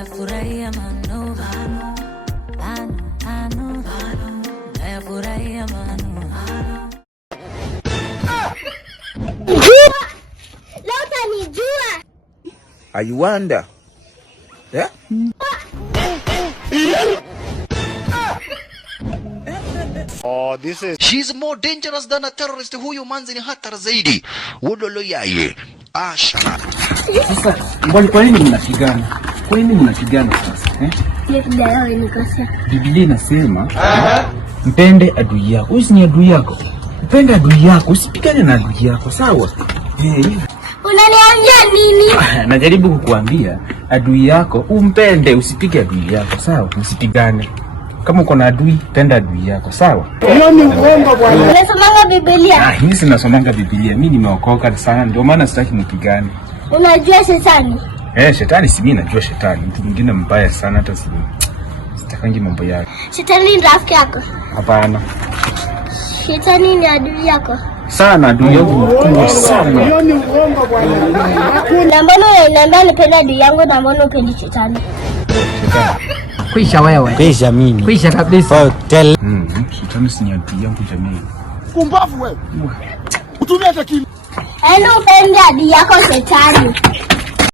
Nafurahia mano, nafurahia mano. Leo utanijua. I wonder. Yeah? Oh, this is... She's more dangerous than a terrorist. Huyu manzi ni hatari zaidi. Wodolo yaye. Asha. Sasa, kwa nini mnapigana? Kwa nini mnapigana sasa? Biblia inasema, mpende adui yako. Huyu ni adui yako. Mpende adui yako, usipigane na adui yako, sawa? Unaniambia nini? Najaribu kukuambia adui yako umpende, usipige adui yako, sawa? Msipigane. Kama uko na adui, penda adui yako, sawa? Ni uongo bwana. Unasomanga Biblia? Mimi sinasomanga Biblia. Mimi nimeokoka sana, ndio maana sitaki mpigane. Unajua shetani? Shetani si mimi najua shetani. Mtu mwingine mbaya sana hata sitakangi mambo yake. Shetani ni rafiki yako? Hapana. Shetani ni adui yako? Sana adui yangu mkubwa sana. Hiyo ni uongo bwana. Na mbona unaniambia nipende adui yangu na mbona upendi shetani? Kwisha wewe. Kwisha mimi. Kwisha kabisa. Shetani si adui yangu jamii. Kumbavu wewe. Utumia akili. Yaani upende adui yako shetani.